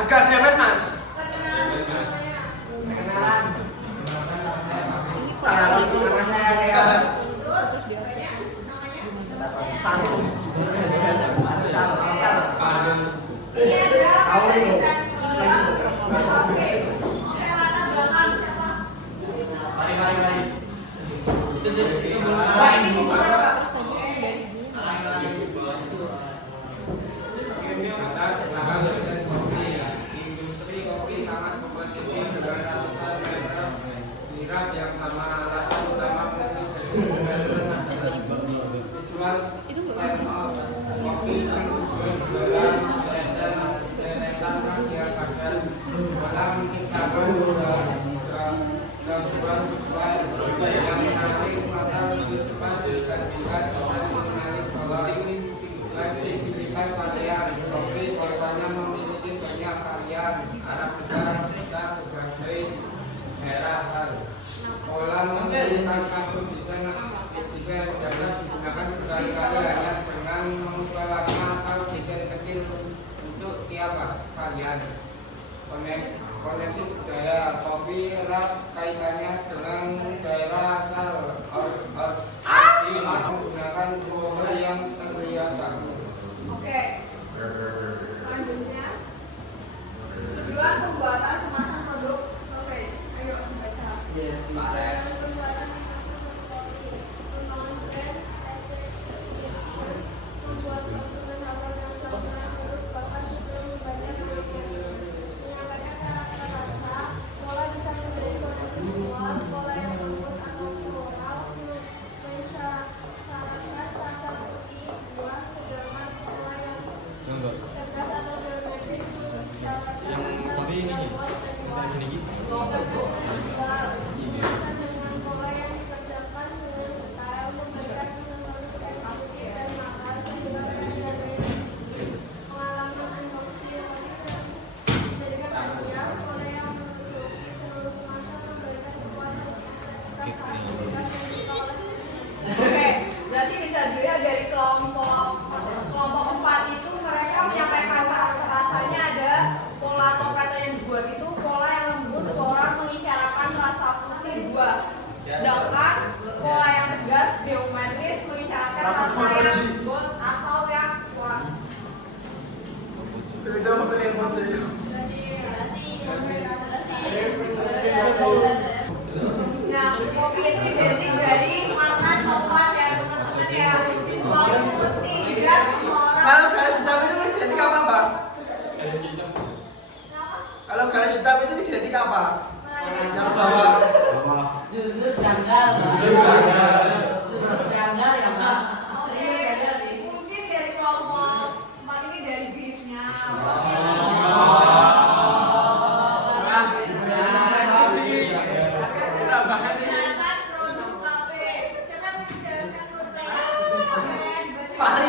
Agak dewet mas. Nama saya Ria. Terus namanya? Tantum. Iya, tahu ini. Oke, latar belakang siapa? daerah asal. Pola menggunakan satu desain dapat digunakan berkali-kali hanya dengan mengutarakan atau desain kecil untuk tiap varian. Koneksi budaya kopi erat kaitannya dengan daerah asal. Menggunakan pola yang terlihat bagus. Oke. Selanjutnya, tujuan pembuatan kemasan produk. Oke, ayo baca. Pembuatan pengembangan brand, membuat konsumen agar yang suasana produk bahkan sebelum membaca menyampaikan karakter rasa, pola bisa menjadi kondisi visual, pola yang lembut atau floral, mensyaratkan rasa putih, buah, sedangkan pola yang tegas atau geometris mensyaratkan rasa dibuat dan kuat. Kemasan dengan pola yang dikerjakan dengan style memberikan sensasi eksklusif dan mahal sehingga pressure rate tinggi. Pengalaman unboxing menjadikan hadiah pola yang menutupi seluruh kemasan memberikan kepuasan estetika saat dibuka dan dibuka oleh Oke, berarti bisa dilihat dari kelompok 4 itu mereka menyampaikan karakter rasanya ada pola atau kata yang dibuat itu pola yang lembut, pola mengisyaratkan rasa putih buah. Sedangkan pola yang tegas, geometris mengisyaratkan rasa yang lembut atau yang kuat. Nah, kopi itu identik dari warna coklat ya teman-teman ya. Visual itu penting biar semua orang. Kalau garis hitam itu identik apa, Mbak? Kalau garis hitam itu identik apa? Yang bawah. Jujur janggal ya Pak. Oke, mungkin dari kelompok 4 ini dari gridnya. Produk kafe. Siapa yang menjelaskan produknya? Fahri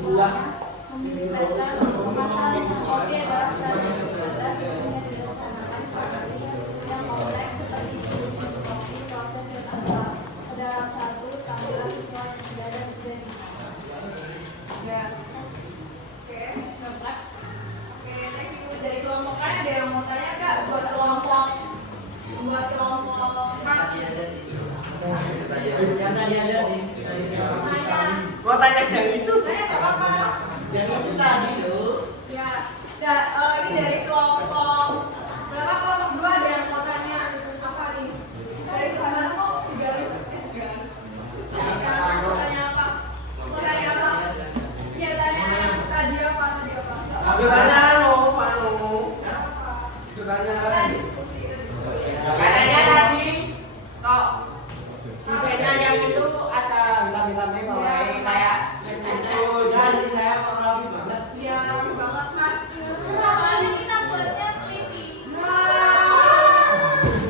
bilang. Penjelasan produk kafe. Dari kelompok lain ada yang mau tanya nggak buat kelompok 4? Yang tadi ada sih. Tanya. Mau tanya yang itu? Tanya nggak apa-apa. Yang itu tadi loh. Ya, ini dari kelompok berapa? Kelompok 2 ada yang mau tanya apa nih? Dari kemana kok? 3 tanya apa? Mau tanya apa? Iya tanya tadi apa? Tanya lo, Manu. Apa? Tanya. Kita diskusi. Katanya tadi kok desainnya yang itu ada hitam-hitamnya bawah kayak itu. Jadi saya mau rapi banget. Iya, rapi banget Mas. Soalnya kita buatnya pretty.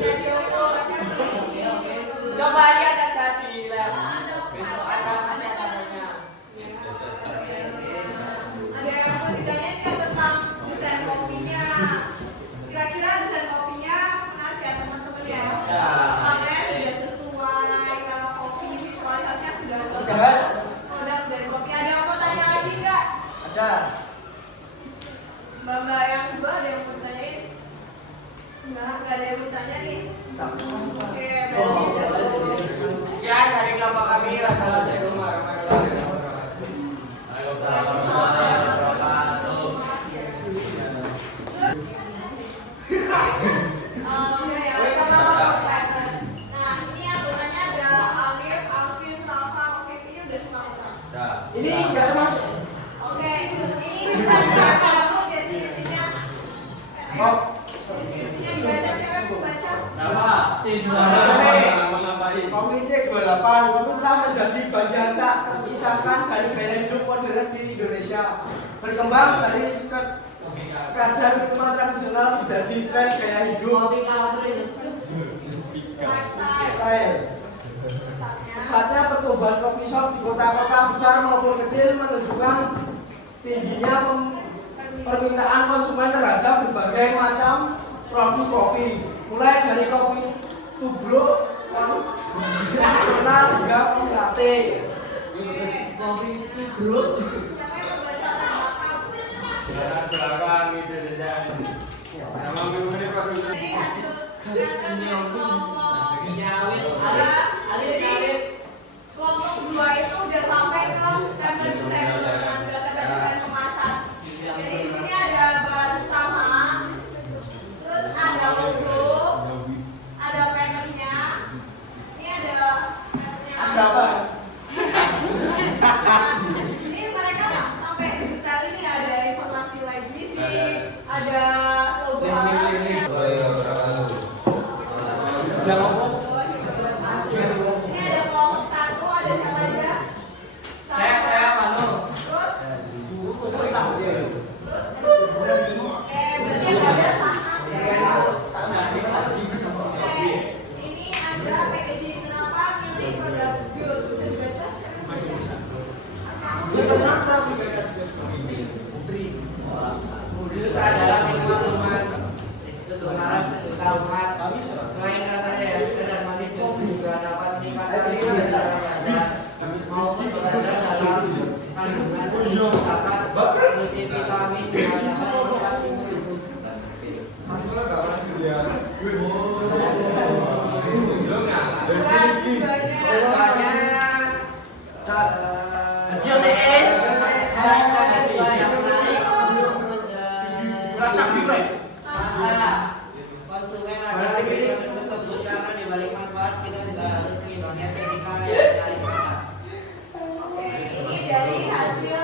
Jadi untuk Coba lihat aja di lab. Besok ada masih ada banyak. ada yang mau ditanyain nggak tentang desain kopinya? Kira-kira desain kopinya menarik ya teman-teman ya? Makanya sudah sesuai kalau kopi visualisasinya sudah Jahat. produk dari kopi. Ada yang mau tanya lagi nggak? Ada. Mbak yang 2 ada yang mau ditanyain? Nggak ada yang mau ditanya nih. Oke, berarti udah cukup. Sekian dari kelompok kami. Wassalamualaikum warahmatullahi wabarakatuh. Nah, ini anggotanya ada Alif, Alvin, Rafa, Alvin, ini udah semua orang. Ini nggak termasuk. Oke, Oh, Deskripsinya dibaca, siapa yang mau baca? Nama Kopi C28, kopi telah menjadi bagian tak terpisahkan dari gaya hidup modern di Indonesia. Berkembang dari sekadar minuman tradisional menjadi tren gaya hidup lifestyle. Saatnya pertumbuhan coffee shop di kota-kota besar maupun kecil menunjukkan tingginya permintaan konsumen terhadap berbagai macam produk kopi, mulai dari kopi tubruk, nasional hingga kopi latte. Kopi tubruk. Siapa yang mau baca latar belakang? belakang itu saja. Nama minuman ini produk Ini hasil data dari kelompok kelompok 2 itu udah sampai ke tema desain data dan desain kemasan. Jadi di sini ada bahan utama, terus ada logo, ada bannernya, ini ada bannernya. Ada apa? Ini mereka sampai sedetail ini ada informasi lagi sih, ada logo halal. Ini ada kelompok 1, ada siapa aja? Saya Manu. Terus berarti yang ada Sanas ya. Oke, ini ada packaging kenapa milih produk Jus, bisa dibaca? Kenapa juga Putri? Jus adalah minuman emas kebenaran sejuta umat. Selain rasanya yang sekedar manis, jus juga dapat meningkatkan maupun berada dalam kandungan dapat multivitamin yang dapat imun. Rasa gurih. Konsumen akan menentukan tersebut karena dibalik manfaat kita tidak harus mengimbangi estetika yang menarik kita. Oke, ini dari hasil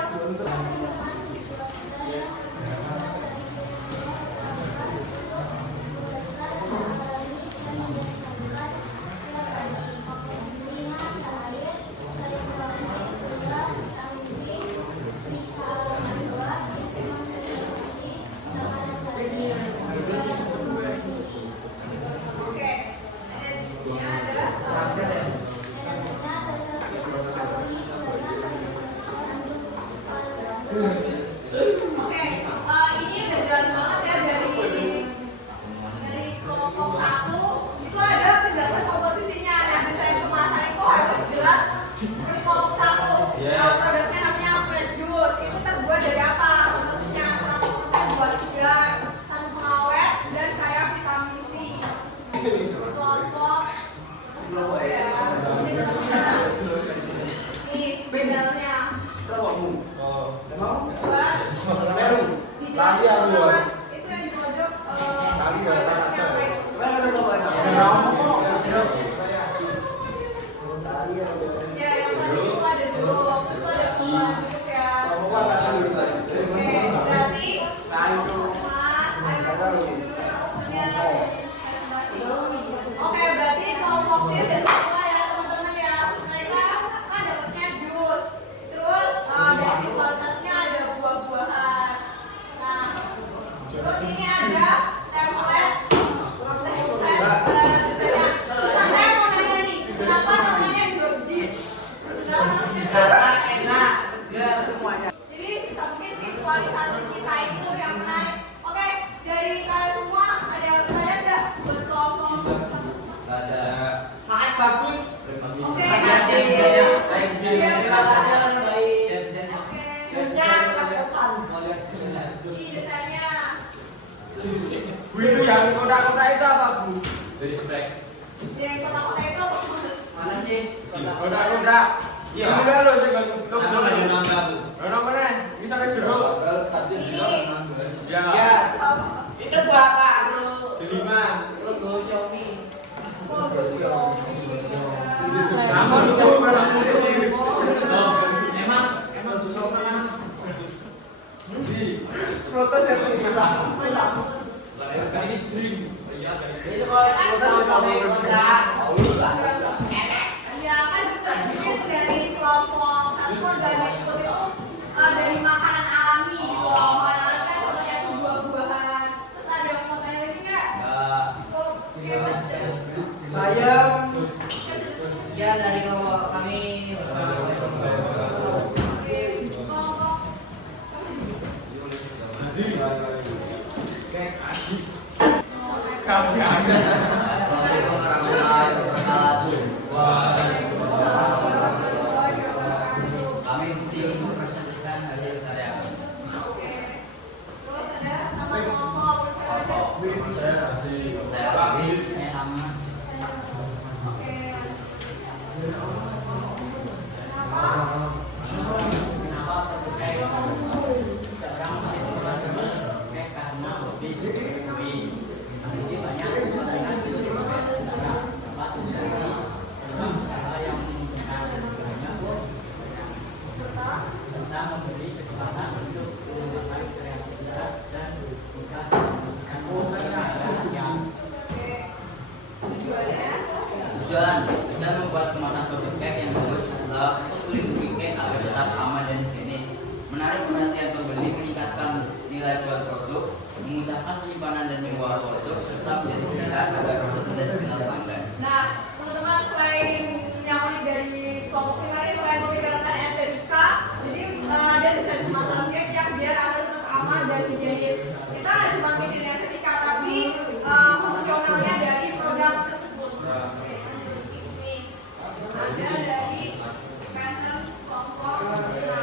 Oke, ini ada Oke, ini udah jelas banget ya dari kelompok 1 itu ada penjelasan komposisinya. Nah, desain kemasan itu harus jelas seperti kelompok 1. Kalau produknya namanya fresh juice, itu terbuat dari apa? Komposisinya 100% buah segar, tanpa pengawet, dan kaya vitamin C. Kelompok ini bedanya Lagi ya, Bu. itu yang di pojok ya yang tadi itu ada jeruk, terus ada kepala jeruk ya. Oke, berarti mas, ayo posisi dulu ya. Ini ada presentasi. Oke, berarti kelompok C udah semua ya teman-teman ya. Mereka kan dapatnya jus, terus dari visualisasinya ada buah-buahan. Nah, terus ini ada template desainnya. Terus saya mau nanya nih, kenapa namanya jus jus? Karena enak, segar semuanya. Jadi mungkin visualisasi kita itu yang menarik. Oke, dari kalian semua ada pertanyaan nggak buat kelompok? Sangat bagus. Oke, Rasanya baik. Oke, Jusnya kelihatan. ini desainnya. Bu itu yang kotak-kotak itu apa, Bu? Yang kota-kota itu apa Mas? Mana sih? Kotak-kotak. Iya. Udah lo sing logo. Nama ada nangga, Bu. Ono mana? Bisa ke jeruk. Ini. Ya. Ya, itu bapak lu. Delima. Logo Xiaomi. Namun itu Emang susah mana? Protes yang tinggi. Ini sekolah kita pakai kontrak. Ya kan distribusi dari kelompok satu organik food itu dari makanan alami gitu loh. Makanan alami kan contohnya itu buah-buahan. Terus ada yang mau tanya lagi nggak? Oke, Mas. Bayam. Sekian dari kelompok kami. Oke, kelompok. Kasih aja. Assalamualaikum warahmatullahi wabarakatuh. Kami mesti mempresentasikan hasil karya. Oke. Terus ada nama kelompok. Saya Abi, saya nama. Oke. Kenapa produk seorang karena lebih jadi banyak pertanyaan itu karena dapat menjadi usaha yang menguntungkan serta memberi kesempatan untuk mengembangkan kreativitas dan juga mempromosikan yang tujuan membuat kemasan produk cake yang bagus adalah untuk melindungi cake agar tetap aman dan higienis, menarik perhatian pembeli, meningkatkan nilai jual produk, memudahkan penyimpanan dan pengeluaran produk, serta menjadi prioritas agar produk mudah dikenal pelanggan. Nah, teman-teman selain yang unik dari kelompok kita ini selain memikirkan estetika, jadi ada desain kemasan cake yang biar agar tetap aman dan higienis. Kita nggak cuma mikirin estetika, tapi fungsionalnya dari produk tersebut. Ini ada dari pattern kelompok kita.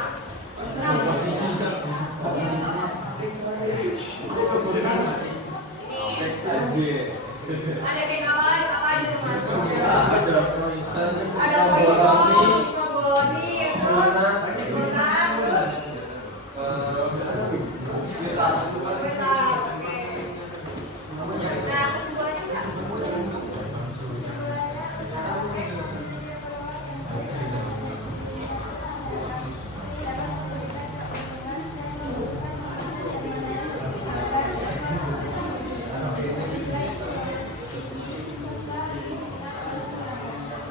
Ada kayak apa aja tuh Mas? Ada poison, proboni, terus donat, terus beta, oke. Nah, kesimpulannya Kak?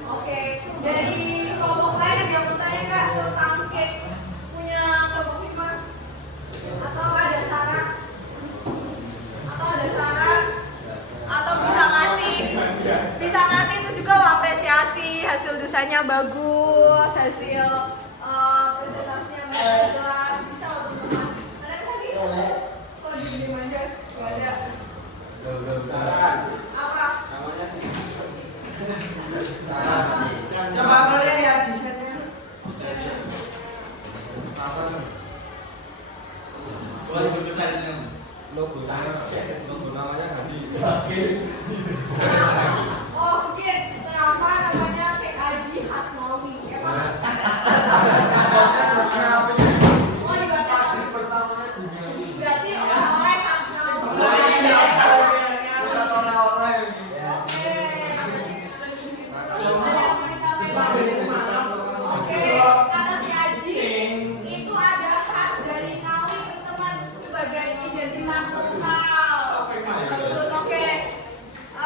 Oke, dari kelompok lain ada yang mau tanya nggak tentang cake punya kelompok lima? Atau ada saran? Atau bisa ngasih itu juga loh apresiasi hasil desainnya bagus, hasil presentasinya bagus, jelas, bisa loh teman-teman. Ada lagi? Kok diem aja? Gak ada. Apa? Coba kalian lihat desainnya. Logo namanya Hadi. Oh mungkin kenapa namanya cake Aji Hasnawi? Emang oh dibaca berarti oleh Hasnawi. Oke, kata si Aji itu ada khas dari Ngawi teman sebagai identitas lokal. Bagus, oke.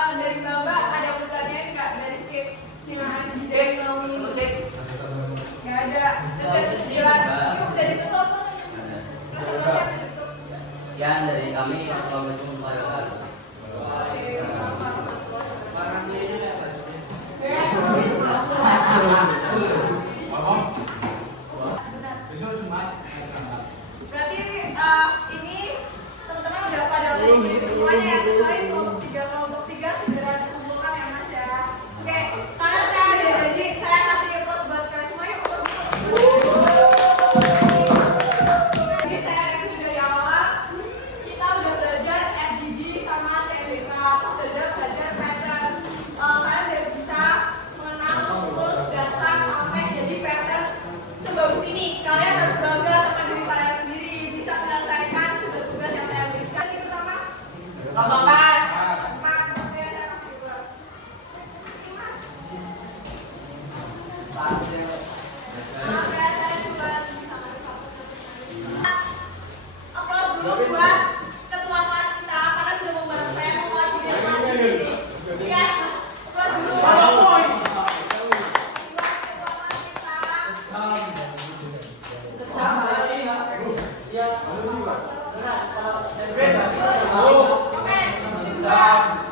Dari Mbak ada pertanyaan nggak dari cake Kina Aji dari Ngawi ini? Nggak ada. Jelas. Yuk jadi tutup. Sekian dari kami. Assalamualaikum warahmatullahi wabarakatuh. Berarti ini teman-teman udah pada lagi semuanya ya, kecuali kelompok tiga segera dikumpulkan ya Mas ya. Oke, karena saya ada janji, saya kasih applause buat kalian semua yuk. Jadi saya review dari awal, kita udah belajar RGB sama CBK, terus udah belajar pattern. Saya udah bisa mengenal tools dasar sampai jadi pattern sebagus ini. Kalian harus bangga sama diri kalian sendiri, bisa menyelesaikan tugas-tugas yang saya berikan. Yang pertama, Apakah Pak. Kalau saya beda, Oke, 3,